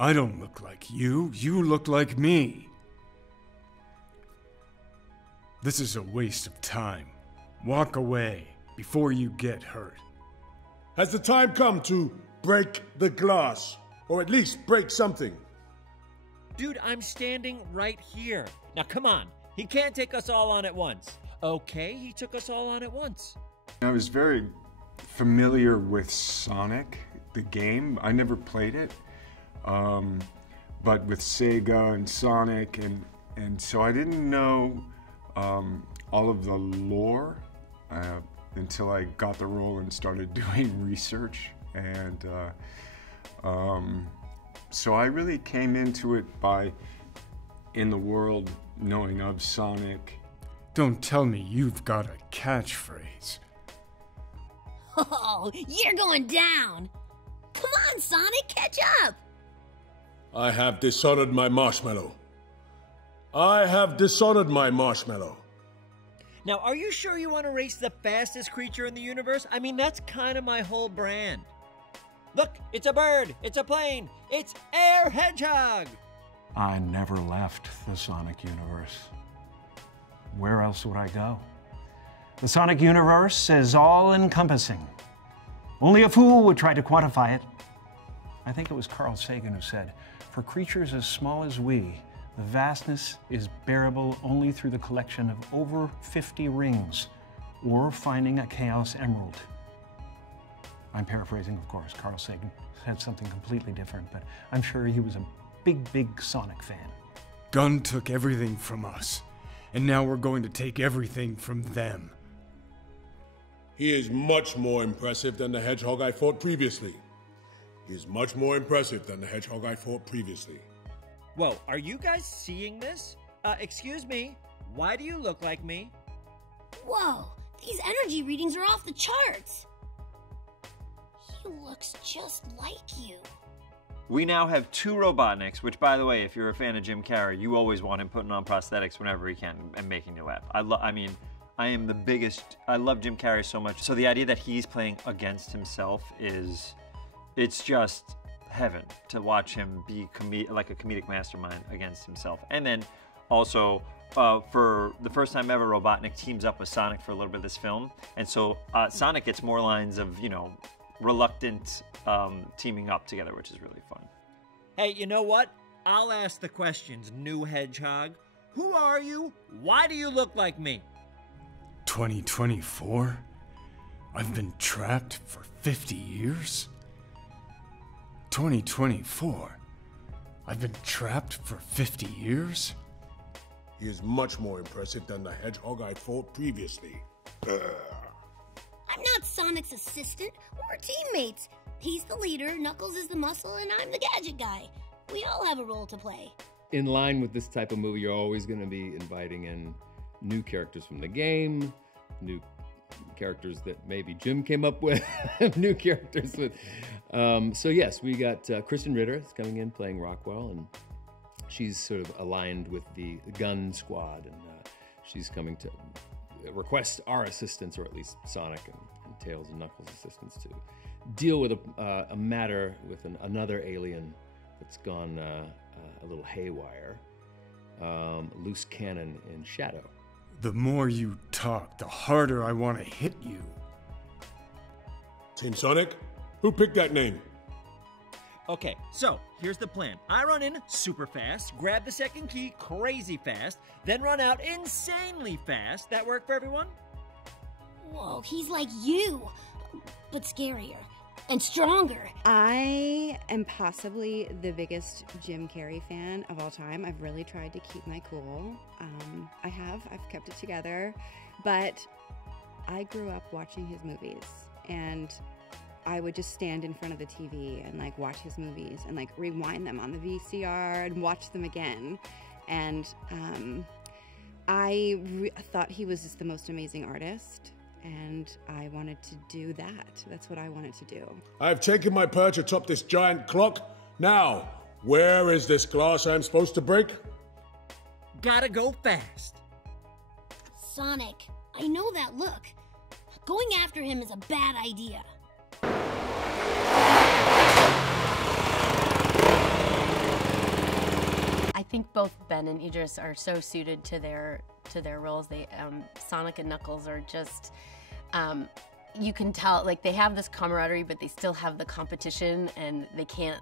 I don't look like you. You look like me. This is a waste of time. Walk away before you get hurt. Has the time come to break the glass? Or at least break something? Dude, I'm standing right here. Now come on, he can't take us all on at once. Okay, he took us all on at once. I was very familiar with Sonic, the game. I never played it. But with Sega and Sonic, and so I didn't know all of the lore until I got the role and started doing research. And so I really came into it by, in the world, knowing of Sonic. Don't tell me you've got a catchphrase. Oh, you're going down. Come on, Sonic, catch up. I have dishonored my marshmallow. I have dishonored my marshmallow. Now, are you sure you want to race the fastest creature in the universe? I mean, that's kind of my whole brand. Look, it's a bird, it's a plane, it's Air Hedgehog! I never left the Sonic universe. Where else would I go? The Sonic universe is all-encompassing. Only a fool would try to quantify it. I think it was Carl Sagan who said, "For creatures as small as we, the vastness is bearable only through the collection of over 50 rings, or finding a Chaos Emerald." I'm paraphrasing, of course. Carl Sagan said something completely different, but I'm sure he was a big, big Sonic fan. Gunn took everything from us, and now we're going to take everything from them. He is much more impressive than the hedgehog I fought previously. He is much more impressive than the hedgehog I fought previously. Whoa, are you guys seeing this? Excuse me, why do you look like me? Whoa, these energy readings are off the charts. He looks just like you. We now have 2 Robotniks, which, by the way, if you're a fan of Jim Carrey, you always want him putting on prosthetics whenever he can and making you laugh. I am the biggest, I love Jim Carrey so much. So the idea that he's playing against himself it's just heaven to watch him be like a comedic mastermind against himself. And then also, for the first time ever, Robotnik teams up with Sonic for a little bit of this film. And so Sonic gets more lines of, you know, reluctant teaming up together, which is really fun. Hey, you know what? I'll ask the questions, new hedgehog. Who are you? Why do you look like me? 2024? I've been trapped for 50 years? 2024? I've been trapped for 50 years? He is much more impressive than the hedgehog I fought previously. I'm not Sonic's assistant. We're teammates. He's the leader, Knuckles is the muscle, and I'm the gadget guy. We all have a role to play. In line with this type of movie, you're always going to be inviting in new characters from the game, new characters that maybe Jim came up with, new characters with. So yes, we got Kristen Ritter is coming in playing Rockwell, and she's sort of aligned with the Gun Squad, and she's coming to request our assistance, or at least Sonic and Tails and Knuckles' assistance, to deal with a matter with another alien that's gone a little haywire. Loose cannon in Shadow. The more you talk, the harder I want to hit you. Team Sonic? Who picked that name? Okay, so here's the plan. I run in super fast, grab the second key crazy fast, then run out insanely fast. That work for everyone? Whoa, he's like you, but scarier and stronger. I am possibly the biggest Jim Carrey fan of all time. I've really tried to keep my cool. I've kept it together, but I grew up watching his movies, and I would just stand in front of the TV and like watch his movies and like rewind them on the VCR and watch them again. And I thought he was just the most amazing artist, and I wanted to do that. That's what I wanted to do. I've taken my perch atop this giant clock. Now, where is this glass I'm supposed to break? Gotta go fast. Sonic, I know that look. Going after him is a bad idea. think both Ben and Idris are so suited to their roles. They Sonic and Knuckles are just you can tell, like, they have this camaraderie, but they still have the competition, and they can't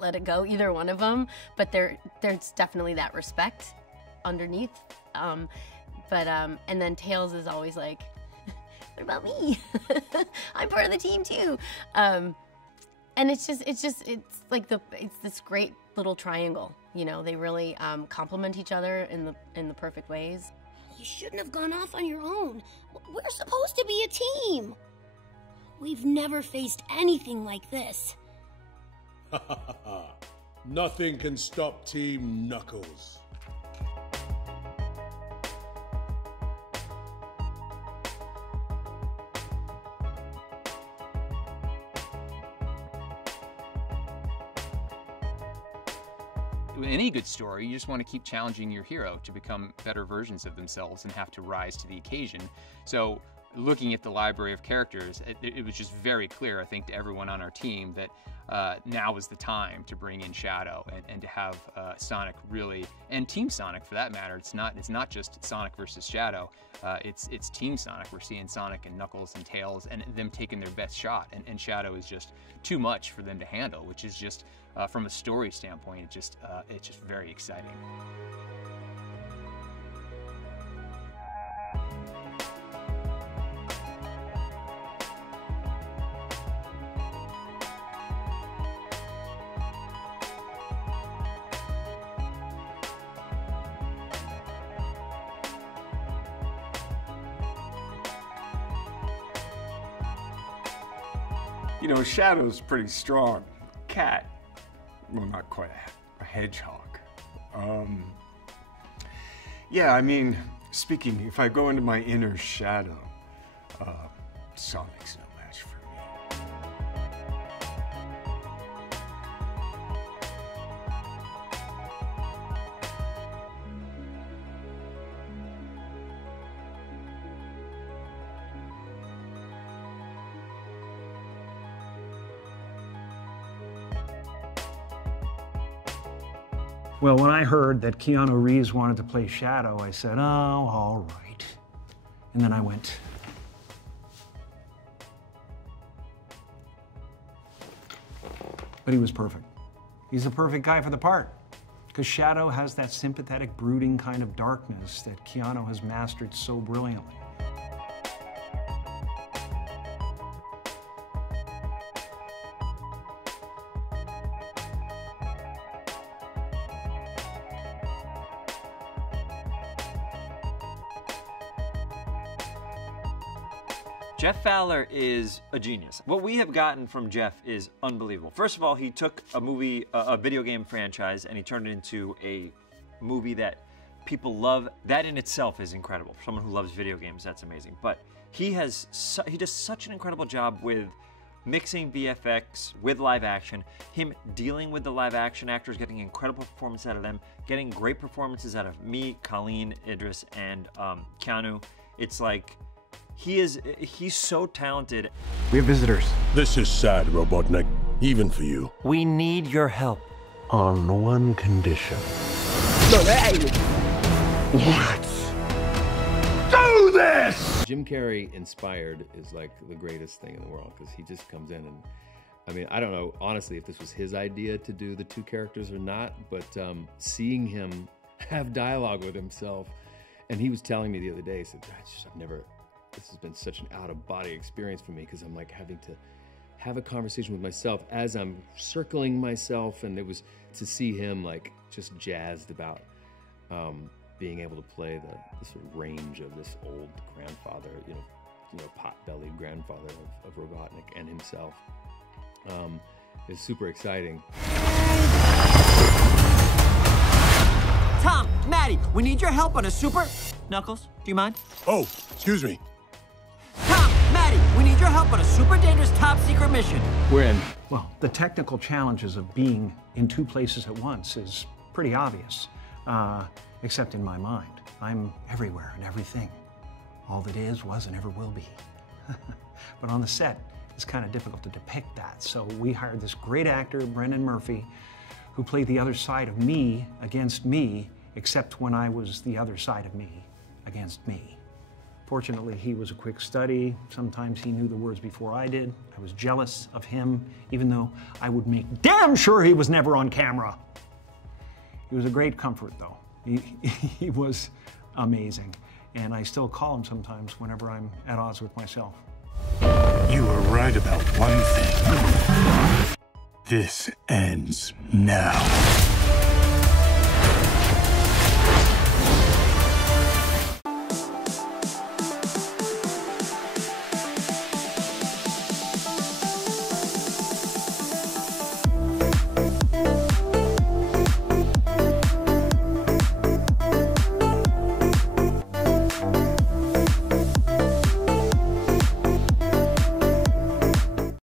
let it go, either one of them. But there's definitely that respect underneath. And then Tails is always like, what about me? I'm part of the team too. And it's this great little triangle. You know, they really complement each other in the perfect ways. You shouldn't have gone off on your own. We're supposed to be a team. We've never faced anything like this. Ha ha ha ha. Nothing can stop Team Knuckles. Any good story, you just want to keep challenging your hero to become better versions of themselves and have to rise to the occasion. So looking at the library of characters, it was just very clear, I think, to everyone on our team that now is the time to bring in Shadow and to have Sonic really, and Team Sonic for that matter. It's not just Sonic versus Shadow. It's Team Sonic. We're seeing Sonic and Knuckles and Tails and them taking their best shot, and Shadow is just too much for them to handle, which is just from a story standpoint, it's just very exciting. You know, Shadow's pretty strong. Cat, well, not quite a hedgehog. Yeah, I mean, speaking, if I go into my inner Shadow, Sonic's no match for me. Well, when I heard that Keanu Reeves wanted to play Shadow, I said, oh, all right. And then I went. But he was perfect. He's the perfect guy for the part. Because Shadow has that sympathetic, brooding kind of darkness that Keanu has mastered so brilliantly. Jeff Fowler is a genius. What we have gotten from Jeff is unbelievable. First of all, he took a video game franchise, and he turned it into a movie that people love. That in itself is incredible. For someone who loves video games, that's amazing. But he does such an incredible job with mixing VFX with live action, him dealing with the live action actors, getting incredible performance out of them, getting great performances out of me, Colleen, Idris, and Keanu. It's like, he's so talented. We have visitors. This is sad, Robotnik, even for you. We need your help. On one condition. What? Do this! Jim Carrey inspired is like the greatest thing in the world, because he just comes in and, I mean, I don't know, honestly, if this was his idea to do the two characters or not, but seeing him have dialogue with himself, and he was telling me the other day, he said, this has been such an out-of-body experience for me, because I'm like having to have a conversation with myself as I'm circling myself, and it was to see him like just jazzed about being able to play the sort of range of this old grandfather, you know, pot-bellied grandfather of Robotnik and himself. Is super exciting. Tom, Maddie, we need your help on a super... Knuckles, do you mind? Oh, excuse me. Tom, Maddie, we need your help on a super dangerous top secret mission. We're in. Well, the technical challenges of being in two places at once is pretty obvious, except in my mind. I'm everywhere and everything. All that is, was, and ever will be. But on the set, it's kind of difficult to depict that. So we hired this great actor, Brendan Murphy, who played the other side of me against me, except when I was the other side of me against me. Fortunately, he was a quick study. Sometimes he knew the words before I did. I was jealous of him, even though I would make damn sure he was never on camera. He was a great comfort, though. He was amazing. And I still call him sometimes whenever I'm at odds with myself. You were right about one thing. This ends now.